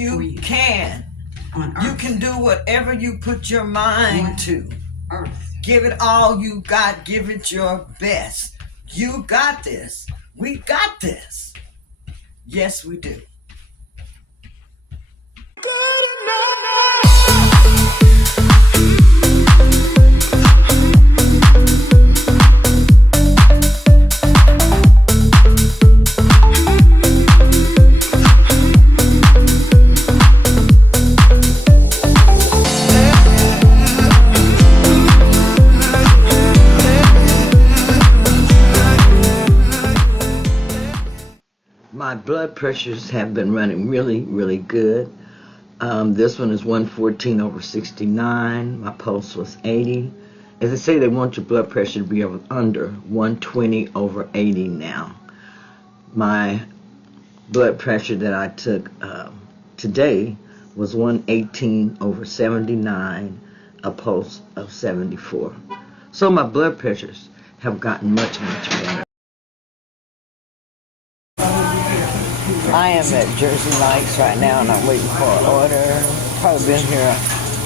you can. You can do whatever you put your mind to. Give it all you got. Give it your best. You got this. We got this. Yes, we do. My blood pressures have been running really, really good. This one is 114/69. My pulse was 80. As they say, they want your blood pressure to be under 120/80 now. My blood pressure that I took today was 118/79, a pulse of 74. So my blood pressures have gotten much, much better. I am at Jersey Mike's right now, and I'm waiting for an order. Probably been here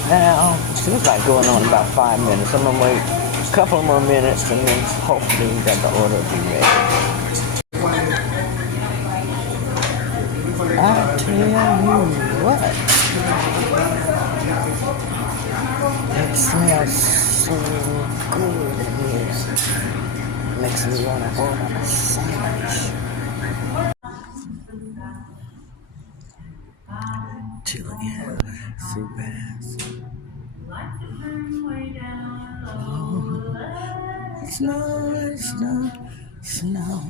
now. Seems like going on about 5 minutes. I'm gonna wait a couple more minutes, and then hopefully that the order will be ready. I tell you what, it smells so good in here. Makes me want to order a sandwich. Chilean sea bass. Oh, snow, snow, snow.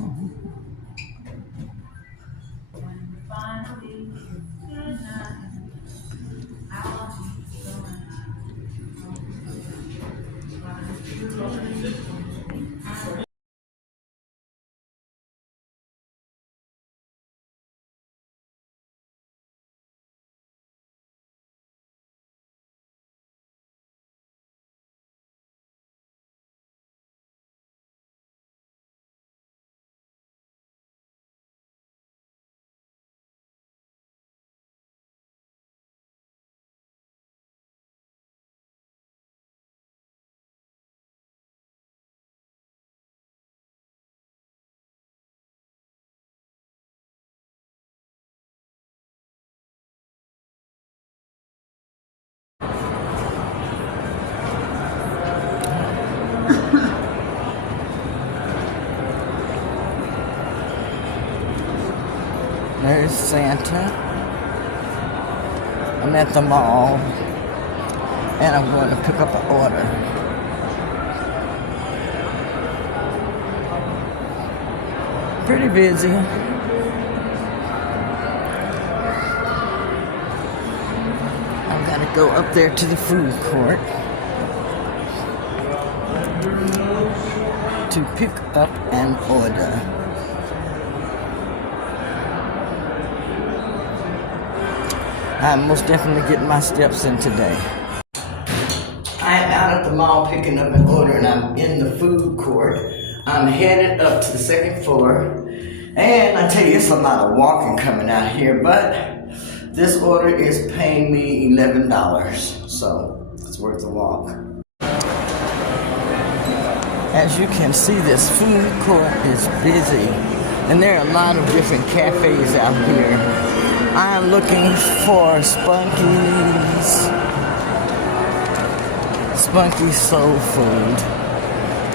There's Santa. I'm at the mall, and I'm going to pick up an order. Pretty busy. I've got to go up there to the food court to pick up an order. I'm most definitely getting my steps in today. I am out at the mall picking up an order, and I'm in the food court. I'm headed up to the second floor, and I tell you, it's a lot of walking coming out here, but this order is paying me $11, so it's worth the walk. As you can see, this food court is busy, and there are a lot of different cafes out here. I'm looking for Spunky's Soul Food.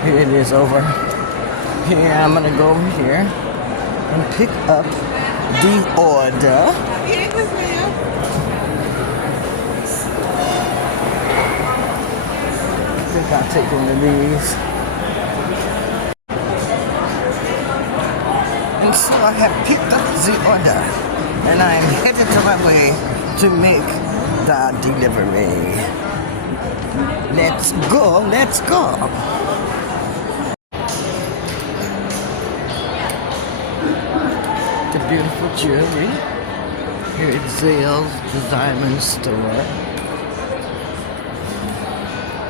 Here it is over here. I'm gonna go over here and pick up the order. I think I'll take one of these. And so I have picked up the order, and I'm headed to my way to make the delivery. Let's go, let's go. The beautiful jewelry here at Zales, the diamond store.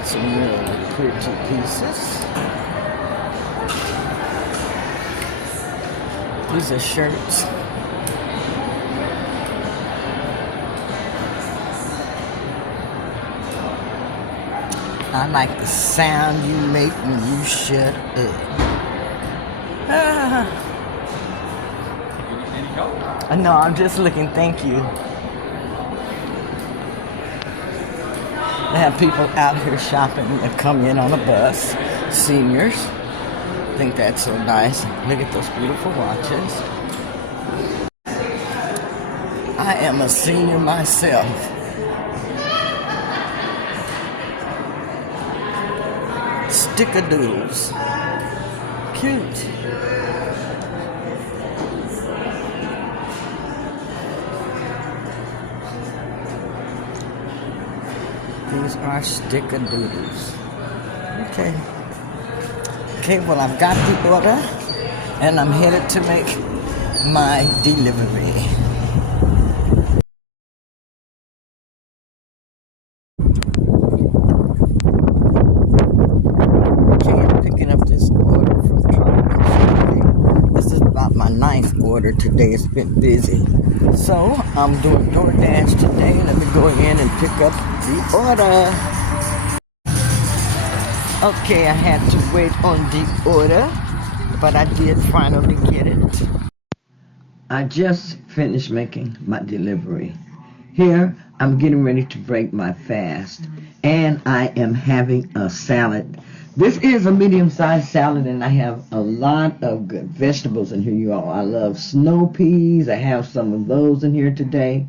Some really pretty pieces. These are shirts. I like the sound you make when you shut up. Any help? No, I'm just looking. Thank you. They have people out here shopping that come in on a bus. Seniors. I think that's so nice. Look at those beautiful watches. I am a senior myself. Stickadoodles. Cute. These are stickadoodles. Okay. Okay, well, I've got the order and I'm headed to make my delivery. Okay, I'm picking up this order from Tropical Sunday. This is about my 9th order today. It's been busy. So, I'm doing DoorDash today. Let me go in and pick up the order. Okay, I had to wait on the order, but I did finally get it. I just finished making my delivery. Here, I'm getting ready to break my fast, and I am having a salad. This is a medium-sized salad, and I have a lot of good vegetables in here, you all. I love snow peas. I have some of those in here today.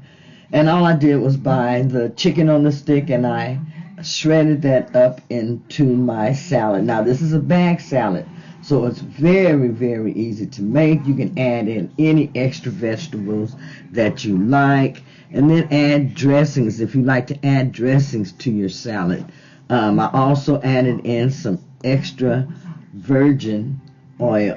And all I did was buy the chicken on the stick, and I shredded that up into my salad. Now, this is a bag salad, so it's very, very easy to make. You can add in any extra vegetables that you like, and then add dressings if you like to add dressings to your salad. I also added in some extra virgin olive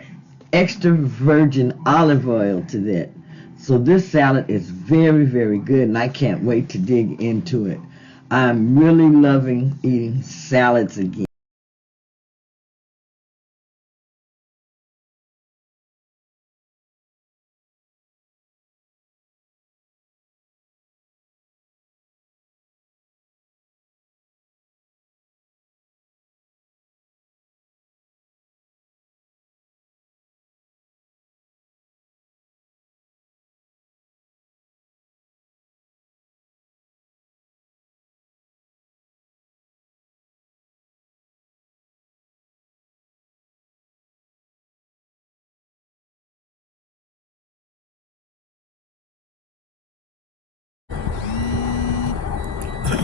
oil to that. So this salad is very, very good, and I can't wait to dig into it. I'm really loving eating salads again.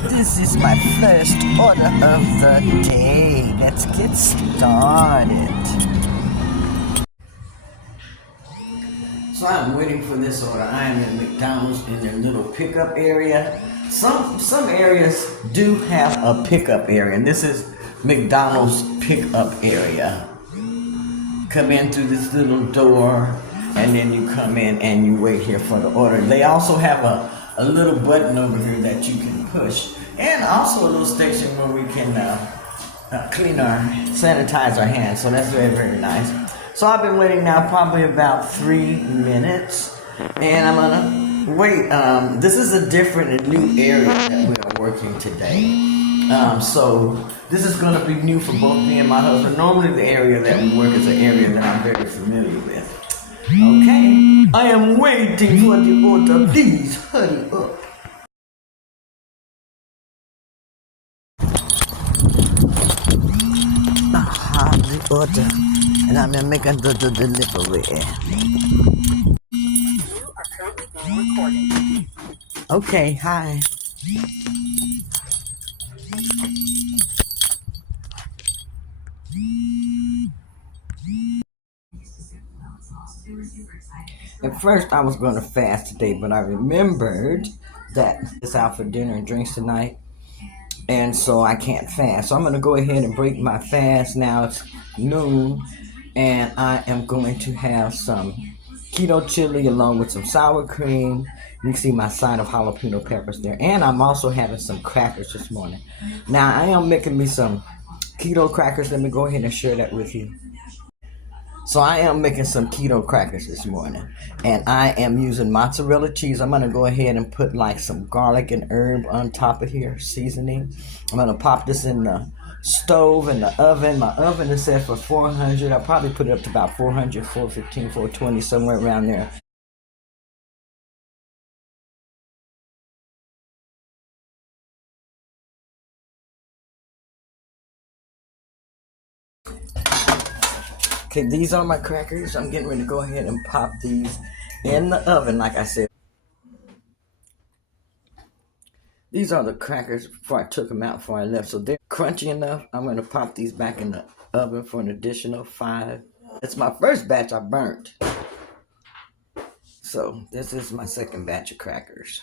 This is my first order of the day. Let's get started. So I'm waiting for this order. I am at McDonald's in their little pickup area. Some areas do have a pickup area, and this is McDonald's pickup area. Come in through this little door, and then you come in and you wait here for the order. They also have a little button over here that you can push, and also a little station where we can sanitize our hands. So that's very, very nice. So I've been waiting now probably about 3 minutes, and I'm gonna wait. This is a different and new area that we are working today. So this is gonna be new for both me and my husband. Normally the area that we work is an area that I'm very familiar with. Okay, I am waiting for the order. Please hurry up. The order, and I'm making the delivery. You are currently being recorded. Okay, hi. At first, I was going to fast today, but I remembered that it's out for dinner and drinks tonight, and so I can't fast. So I'm going to go ahead and break my fast. Now it's noon, and I am going to have some keto chili along with some sour cream. You can see my side of jalapeno peppers there, and I'm also having some crackers this morning. Now I am making me some keto crackers. Let me go ahead and share that with you. So I am making some keto crackers this morning, and I am using mozzarella cheese. I'm going to go ahead and put like some garlic and herb on top of here, seasoning. I'm going to pop this in the stove and the oven. My oven is set for 400. I'll probably put it up to about 400, 415, 420, somewhere around there. Okay, these are my crackers. I'm getting ready to go ahead and pop these in the oven, like I said. These are the crackers before I took them out, before I left. So they're crunchy enough. I'm going to pop these back in the oven for an additional 5. It's my first batch I burnt. So this is my second batch of crackers.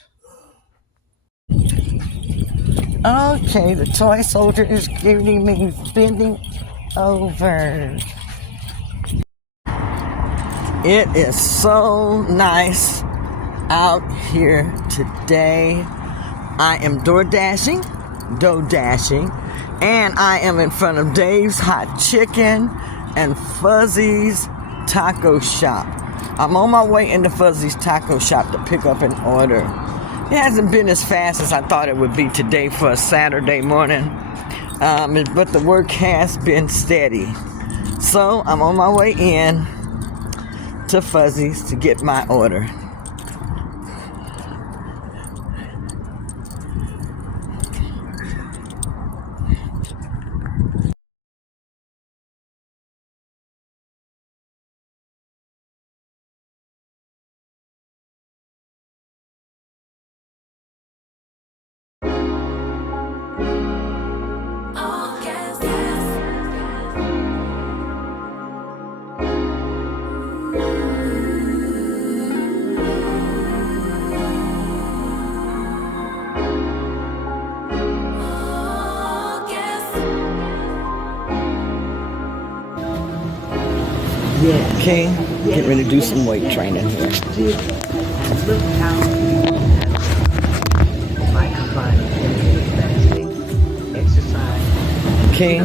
Okay, the toy soldier is giving me bending over. It is so nice out here today. I am dough dashing, and I am in front of Dave's Hot Chicken and Fuzzy's Taco Shop. I'm on my way into Fuzzy's Taco Shop to pick up an order. It hasn't been as fast as I thought it would be today for a Saturday morning, but the work has been steady. So I'm on my way in to Fuzzy's to get my order. Okay, get ready to do some weight training here. Look how by combining fasting, exercise. Okay.